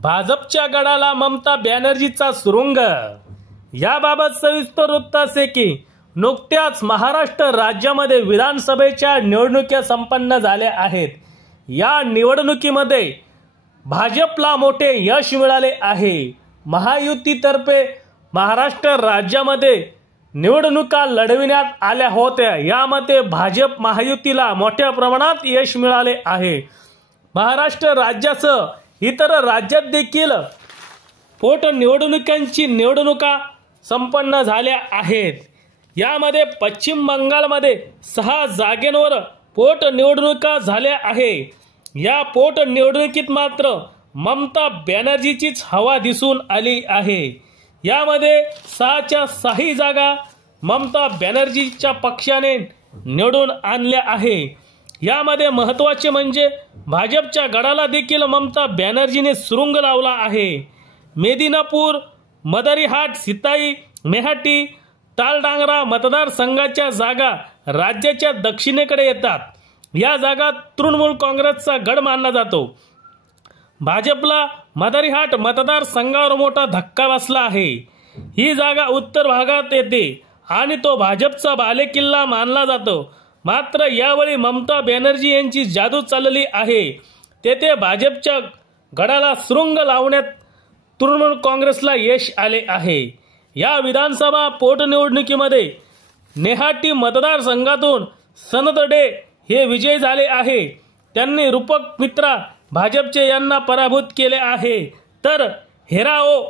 भाजपच्या गडाला ममता बॅनर्जीचा सुरुंग। याबाबत सविस्तर वृत्त असे की नुकत्याच महाराष्ट्र राज्यामध्ये विधानसभेच्या निवडणुका संपन्न झाल्या आहेत। या निवडणुकीमध्ये भाजपला मोठे यश मिळाले आहे। महायुतीतर्फे महाराष्ट्र राज्यामध्ये निवडणुका लढविण्यात आल्या होत्या। यामध्ये भाजप महायुतीला मोठ्या प्रमाणात यश मिळाले आहे। महाराष्ट्र राज्यासह इतर राज्यात देखील पोटनिवडणुकांची निवडणुका संपन्न झाल्या आहेत। यामध्ये पश्चिम बंगालमध्ये 6 जागेंवर पोटनिवडणुका झाल्या आहे। या पोटनिवडणुकीत मात्र ममता बॅनर्जीचीच हवा दिसून आली आहे। यामध्ये 6च्या 6 जागा ममता बॅनर्जीच्या पक्षाने निवडून आणल्या आहे। यामध्ये महत्त्वाचे म्हणजे भाजपच्या गडाला देखील ममता बॅनर्जीने सुरुंग लावला आहे। मेदिनीपूर, मदारीहाट, सिताई, मेहाटी, तालडांगरा मतदारसंघाच्या जागा राज्याच्या दक्षिणेकडे येतात। या जागा तृणमूल काँग्रेसचा गड मानला जातो। भाजपला मदारीहाट मतदारसंघावर मोठा धक्का बसला आहे। ही जागा उत्तर भागात येते आणि तो भाजपचा बालेकिल्ला मानला जातो। मात्र यावेळी ममता बॅनर्जी यांची जादू चालली आहे। तेथे भाजपच्या गडाला सुरुंग लावण्यात तृणमूल काँग्रेसला यश आले आहे। या विधानसभा पोटनिवडणुकीमध्ये नेहाटी मतदारसंघातून सनत डे हे विजयी झाले आहे। त्यांनी रूपक मित्रा भाजपचे यांना पराभूत केले आहे। तर हेराओ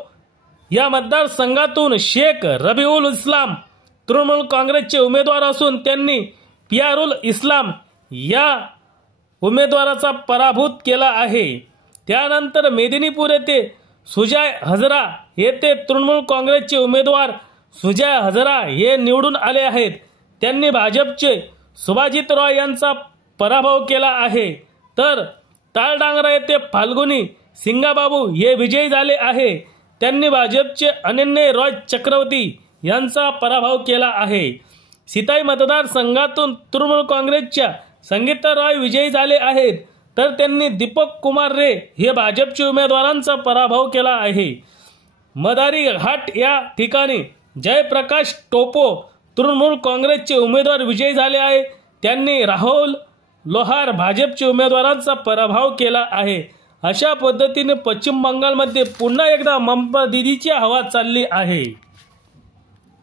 या मतदारसंघातून शेख रबिउल इस्लाम तृणमूल काँग्रेसचे उमेदवार असून त्यांनी पियारुल इस्लाम या उमेदवाराचा पराभूत केला आहे। त्यानंतर मेदिनीपूर येथे सुजय हजरा येथे तृणमूल काँग्रेसचे उमेदवार सुजय हजरा हे निवडून आले आहेत। त्यांनी भाजपचे सुभाजित रॉय यांचा पराभव केला आहे। तर तालडांगरा येथे फाल्गुनी सिंगाबाबू हे विजयी झाले आहे। त्यांनी भाजपचे अनन्य रॉय चक्रवर्ती यांचा पराभव केला आहे। सिताई मतदारसंघातून तृणमूल काँग्रेसच्या संगीता रॉय विजयी झाले आहेत। तर त्यांनी दीपक कुमार रे हे भाजपच्या उमेदवारांचा पराभव केला आहे। मदारीघाट या ठिकाणी जयप्रकाश टोपो तृणमूल काँग्रेसचे उमेदवार विजयी झाले आहे। त्यांनी राहुल लोहार भाजपच्या उमेदवारांचा पराभव केला आहे। अशा पद्धतीने पश्चिम बंगालमध्ये पुन्हा एकदा ममता दीदीची हवा चालली आहे।